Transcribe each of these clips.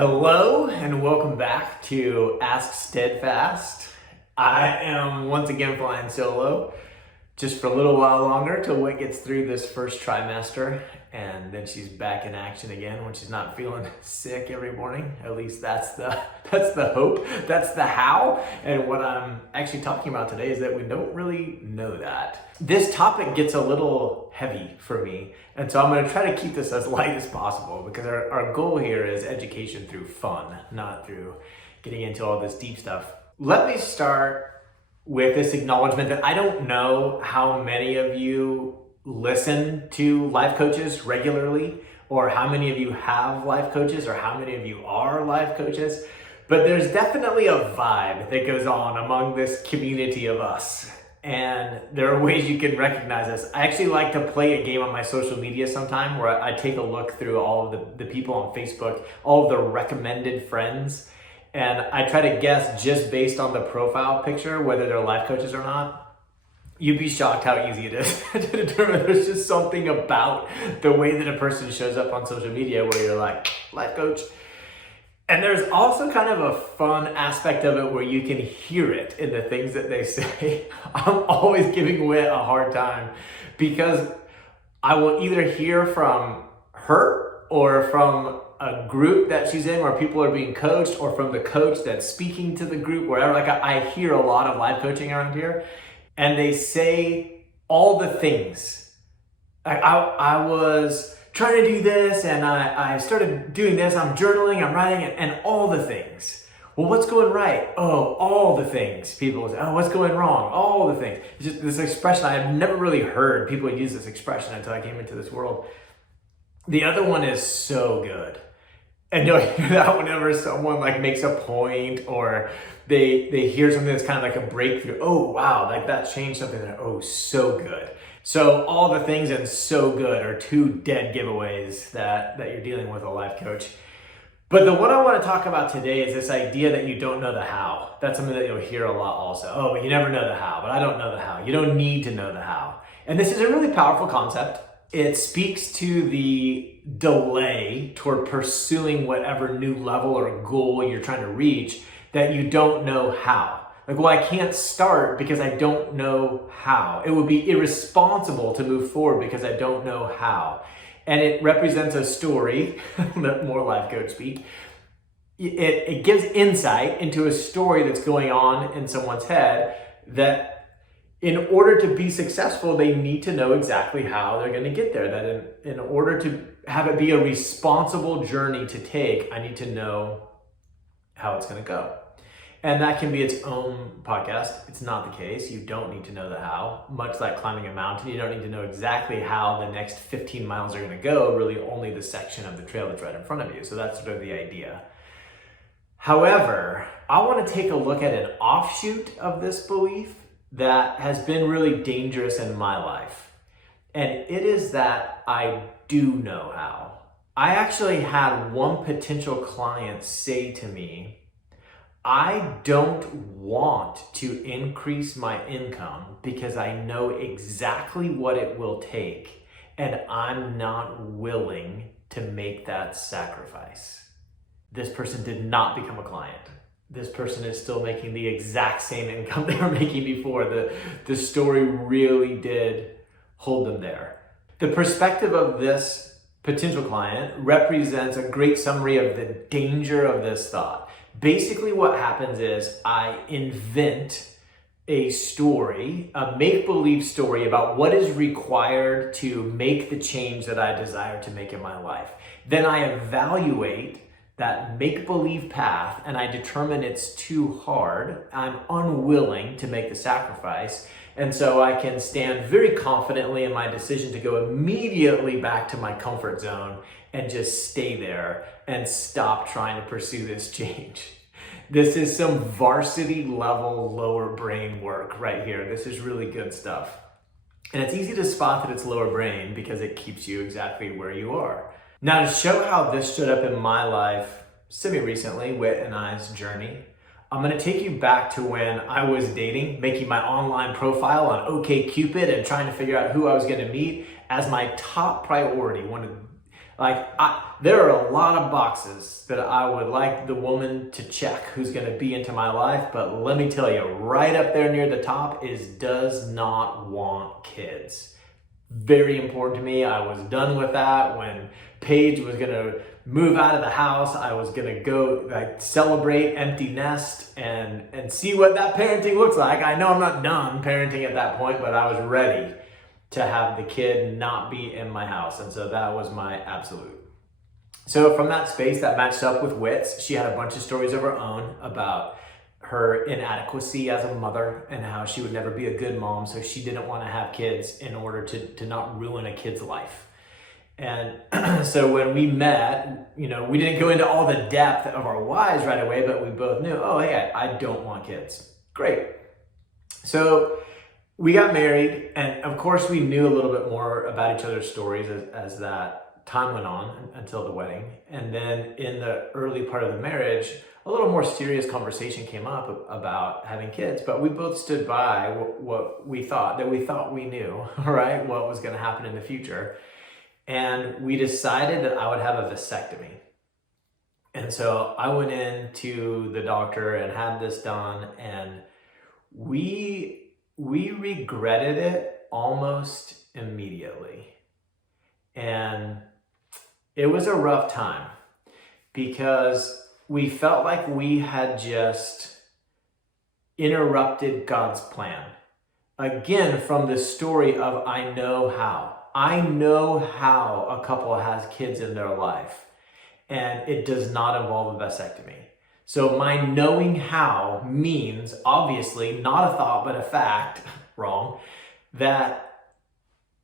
Hello and welcome back to Ask Steadfast. I am once again flying solo just for a little while longer till Whit gets through this first trimester, and then she's back in action again when she's not feeling sick every morning. At least that's the hope. That's the how. And what I'm actually talking about today is that we don't really know that. This topic gets a little heavy for me, and so I'm going to try to keep this as light as possible because our goal here is education through fun, not through getting into all this deep stuff. Let me start with this acknowledgement that I don't know how many of you listen to life coaches regularly, or how many of you have life coaches, or how many of you are life coaches, but there's definitely a vibe that goes on among this community of us. And there are ways you can recognize this. I actually like to play a game on my social media sometime where I take a look through all of the people on Facebook, all of the recommended friends, and I try to guess just based on the profile picture whether they're life coaches or not. You'd be shocked how easy it is to determine. There's just something about the way that a person shows up on social media where you're like, life coach. And there's also kind of a fun aspect of it where you can hear it in the things that they say. I'm always giving Whit a hard time because I will either hear from her or from a group that she's in where people are being coached, or from the coach that's speaking to the group, wherever. Like I hear a lot of life coaching around here, and they say all the things. I was trying to do this, and I started doing this, I'm journaling, I'm writing, and all the things. Well, what's going right? Oh, all the things. People say, oh, what's going wrong? All the things. It's just this expression, I've never really heard people use this expression until I came into this world. The other one is so good. And you'll hear that whenever someone like makes a point, or they hear something that's kind of like a breakthrough. Oh, wow, like that changed something. Oh, so good. So all the things and so good are two dead giveaways that you're dealing with a life coach. But the one I want to talk about today is this idea that you don't know the how. That's something that you'll hear a lot also. Oh, but you never know the how, but I don't know the how. You don't need to know the how. And this is a really powerful concept. It speaks to the delay toward pursuing whatever new level or goal you're trying to reach, that you don't know how. Like, well, I can't start because I don't know how. It would be irresponsible to move forward because I don't know how. And it represents a story, more life coach speak. It gives insight into a story that's going on in someone's head, that in order to be successful, they need to know exactly how they're going to get there. That in order to have it be a responsible journey to take, I need to know how it's going to go. And that can be its own podcast. It's not the case. You don't need to know the how. Much like climbing a mountain, you don't need to know exactly how the next 15 miles are going to go, really only the section of the trail that's right in front of you. So that's sort of the idea. However, I want to take a look at an offshoot of this belief that has been really dangerous in my life. And it is that I do know how. I actually had one potential client say to me, I don't want to increase my income because I know exactly what it will take, and I'm not willing to make that sacrifice. This person did not become a client. This person is still making the exact same income they were making before. The story really did hold them there. The perspective of this potential client represents a great summary of the danger of this thought. Basically what happens is I invent a story, a make-believe story about what is required to make the change that I desire to make in my life. Then I evaluate that make-believe path, and I determine it's too hard. I'm unwilling to make the sacrifice, and so I can stand very confidently in my decision to go immediately back to my comfort zone and just stay there and stop trying to pursue this change. This is some varsity level lower brain work right here. This is really good stuff. And it's easy to spot that it's lower brain because it keeps you exactly where you are. Now, to show how this showed up in my life semi-recently, Whit and I's journey, I'm going to take you back to when I was dating, making my online profile on OkCupid and trying to figure out who I was going to meet as my top priority. There are a lot of boxes that I would like the woman to check who's going to be into my life, but let me tell you, right up there near the top is does not want kids. Very important to me. I was done with that when Paige was going to move out of the house. I was going to go celebrate empty nest and see what that parenting looks like. I know I'm not done parenting at that point, but I was ready to have the kid not be in my house. And so that was my absolute. So from that space, that matched up with Whit's. She had a bunch of stories of her own about her inadequacy as a mother and how she would never be a good mom. So she didn't want to have kids in order to not ruin a kid's life. And so when we met, we didn't go into all the depth of our whys right away, but we both knew, oh, hey, I don't want kids. Great. So we got married, and of course we knew a little bit more about each other's stories as that time went on until the wedding. And then in the early part of the marriage, a little more serious conversation came up about having kids, but we both stood by what we thought we knew, right? What was going to happen in the future. And we decided that I would have a vasectomy. And so I went in to the doctor and had this done, and we regretted it almost immediately. And it was a rough time because we felt like we had just interrupted God's plan. Again, from the story of I know how. I know how a couple has kids in their life, and it does not involve a vasectomy. So my knowing how means, obviously, not a thought, but a fact, wrong, that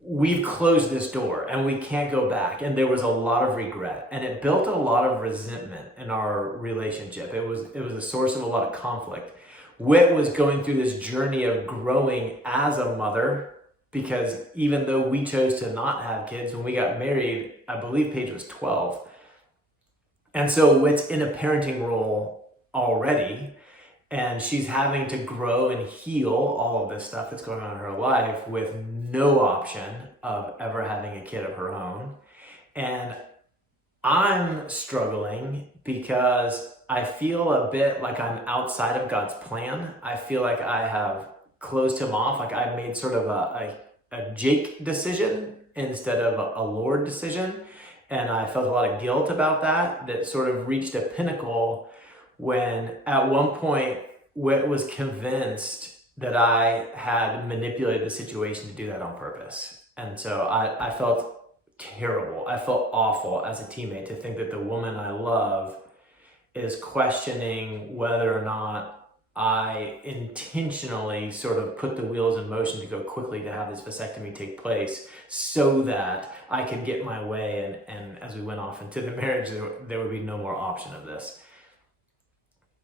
we've closed this door and we can't go back. And there was a lot of regret, and it built a lot of resentment in our relationship. It was a source of a lot of conflict. Whit was going through this journey of growing as a mother, because even though we chose to not have kids, when we got married, I believe Paige was 12. And so Whit's in a parenting role already, and she's having to grow and heal all of this stuff that's going on in her life with no option of ever having a kid of her own. And I'm struggling because I feel a bit like I'm outside of God's plan. I feel like I have closed him off, like I made sort of a Jake decision instead of a Lord decision. And I felt a lot of guilt about that sort of reached a pinnacle when at one point Whit was convinced that I had manipulated the situation to do that on purpose. And so I felt terrible. I felt awful as a teammate to think that the woman I love is questioning whether or not I intentionally sort of put the wheels in motion to go quickly to have this vasectomy take place so that I could get my way, and as we went off into the marriage, there would be no more option of this.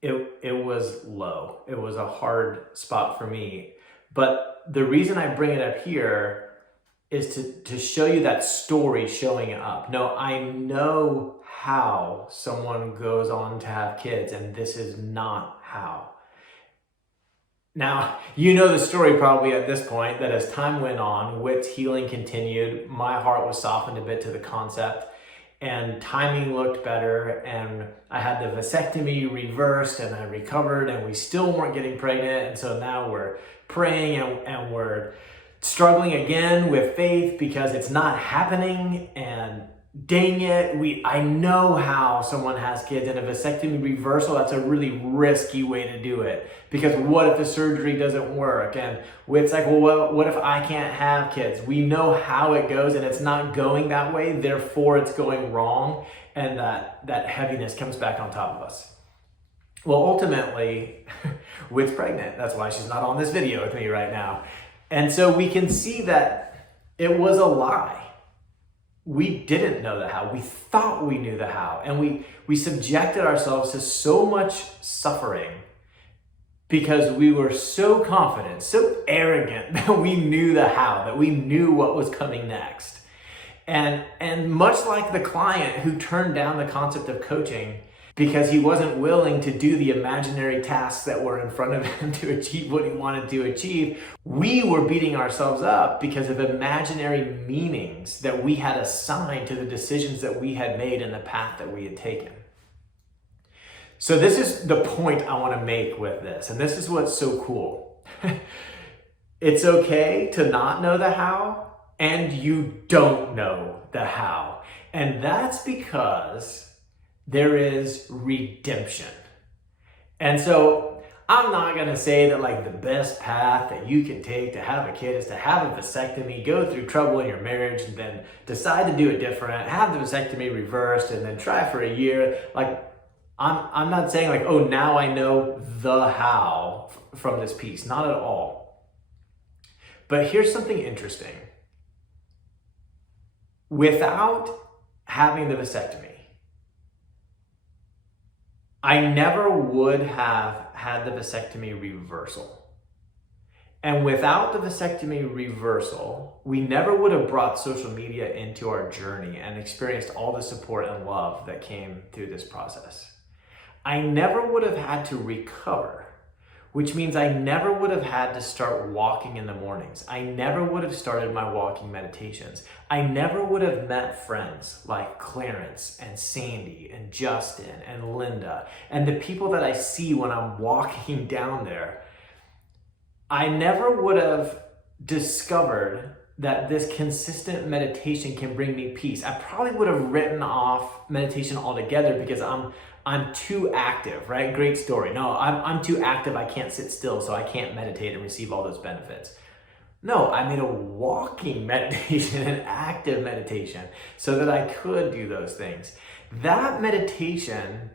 It was low. It was a hard spot for me. But the reason I bring it up here is to show you that story showing up. No, I know how someone goes on to have kids, and this is not how. Now, you know the story probably at this point, that as time went on, Whit's healing continued. My heart was softened a bit to the concept, and timing looked better, and I had the vasectomy reversed, and I recovered, and we still weren't getting pregnant. And so now we're praying and we're struggling again with faith because it's not happening, and dang it, I know how someone has kids, and a vasectomy reversal, that's a really risky way to do it, because what if the surgery doesn't work? And it's like, well, what if I can't have kids? We know how it goes, and it's not going that way, therefore it's going wrong, and that heaviness comes back on top of us. Well, ultimately, Whit's pregnant. That's why she's not on this video with me right now. And so we can see that it was a lie. We didn't know the how. We thought we knew the how. And we subjected ourselves to so much suffering because we were so confident, so arrogant that we knew the how, that we knew what was coming next. And much like the client who turned down the concept of coaching, because he wasn't willing to do the imaginary tasks that were in front of him to achieve what he wanted to achieve. We were beating ourselves up because of imaginary meanings that we had assigned to the decisions that we had made and the path that we had taken. So this is the point I want to make with this, and this is what's so cool. It's okay to not know the how, and you don't know the how. And that's because there is redemption. And so I'm not gonna say that like the best path that you can take to have a kid is to have a vasectomy, go through trouble in your marriage, and then decide to do it different, have the vasectomy reversed, and then try for a year. Like, I'm not saying like, oh, now I know the how from this piece, not at all. But here's something interesting. Without having the vasectomy, I never would have had the vasectomy reversal. And without the vasectomy reversal, we never would have brought social media into our journey and experienced all the support and love that came through this process. I never would have had to recover, which means I never would have had to start walking in the mornings. I never would have started my walking meditations. I never would have met friends like Clarence and Sandy and Justin and Linda and the people that I see when I'm walking down there. I never would have discovered that this consistent meditation can bring me peace. I probably would have written off meditation altogether because I'm too active, right? Great story. No, I'm too active. I can't sit still, so I can't meditate and receive all those benefits. No, I made a walking meditation, an active meditation, so that I could do those things. That meditation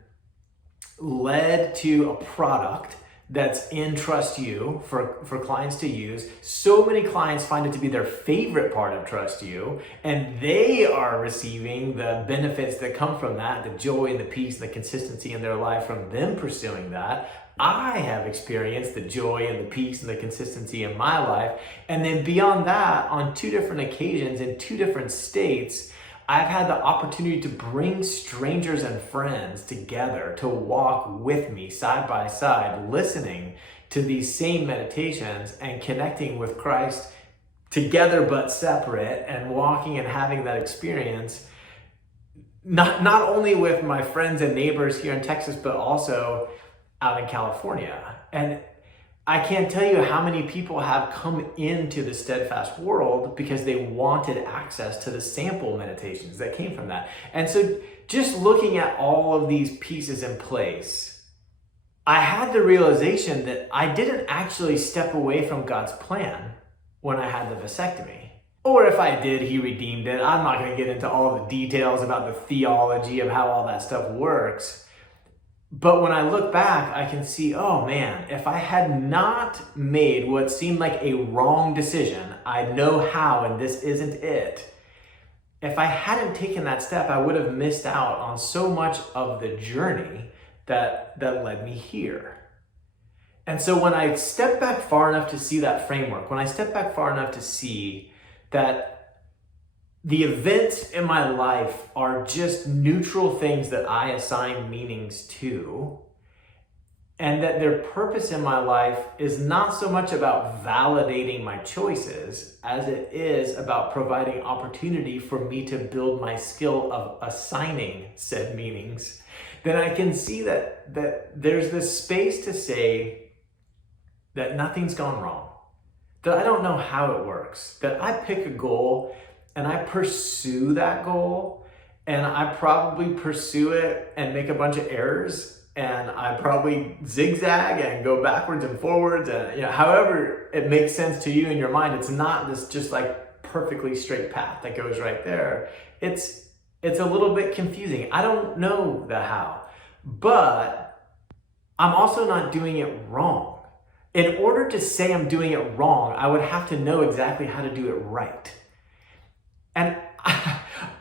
led to a product that's in Trust You for clients to use. So many clients find it to be their favorite part of Trust You, and they are receiving the benefits that come from that, the joy and the peace and the consistency in their life from them pursuing that. I have experienced the joy and the peace and the consistency in my life. And then beyond that, on 2 different occasions in 2 different states, I've had the opportunity to bring strangers and friends together to walk with me side by side, listening to these same meditations and connecting with Christ together but separate, and walking and having that experience, not only with my friends and neighbors here in Texas, but also out in California. And I can't tell you how many people have come into the Steadfast world because they wanted access to the sample meditations that came from that. And so just looking at all of these pieces in place, I had the realization that I didn't actually step away from God's plan when I had the vasectomy. Or if I did, he redeemed it. I'm not going to get into all the details about the theology of how all that stuff works. But when I look back, I can see, oh man, if I had not made what seemed like a wrong decision, I know how, and this isn't it. If I hadn't taken that step, I would have missed out on so much of the journey that led me here. And so when I step back far enough to see that framework, when I step back far enough to see that the events in my life are just neutral things that I assign meanings to, and that their purpose in my life is not so much about validating my choices as it is about providing opportunity for me to build my skill of assigning said meanings, then I can see that there's this space to say that nothing's gone wrong, that I don't know how it works, that I pick a goal and I pursue that goal, and I probably pursue it and make a bunch of errors, and I probably zigzag and go backwards and forwards, and however it makes sense to you in your mind. It's not this just like perfectly straight path that goes right there. It's a little bit confusing. I don't know the how, but I'm also not doing it wrong. In order to say I'm doing it wrong, I would have to know exactly how to do it right. And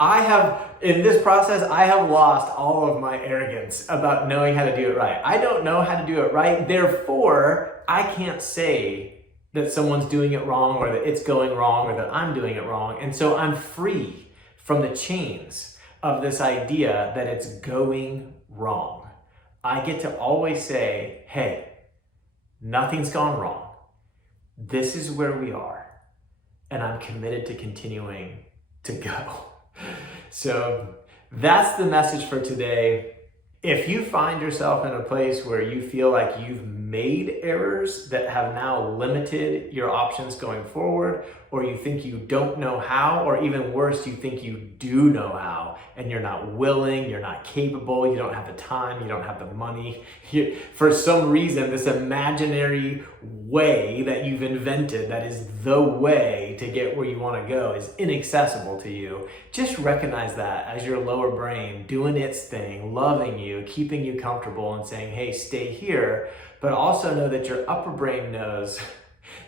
I have, in this process, I have lost all of my arrogance about knowing how to do it right. I don't know how to do it right. Therefore, I can't say that someone's doing it wrong, or that it's going wrong, or that I'm doing it wrong. And so I'm free from the chains of this idea that it's going wrong. I get to always say, hey, nothing's gone wrong. This is where we are, and I'm committed to continuing to go. So that's the message for today. If you find yourself in a place where you feel like you've made errors that have now limited your options going forward, or you think you don't know how, or even worse, you think you do know how, and you're not willing, you're not capable, you don't have the time, you don't have the money, for some reason, this imaginary way that you've invented that is the way to get where you want to go is inaccessible to you, just recognize that as your lower brain doing its thing, loving you, keeping you comfortable, and saying, hey, stay here. But also know that your upper brain knows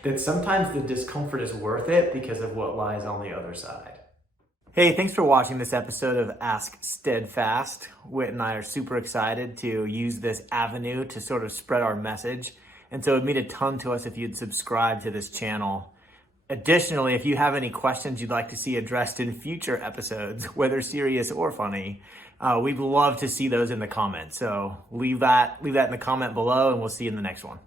that sometimes the discomfort is worth it because of what lies on the other side. Hey, thanks for watching this episode of Ask Steadfast. Whit and I are super excited to use this avenue to sort of spread our message. And so it would mean a ton to us if you'd subscribe to this channel. Additionally, if you have any questions you'd like to see addressed in future episodes, whether serious or funny, we'd love to see those in the comments. So leave that in the comment below, and we'll see you in the next one.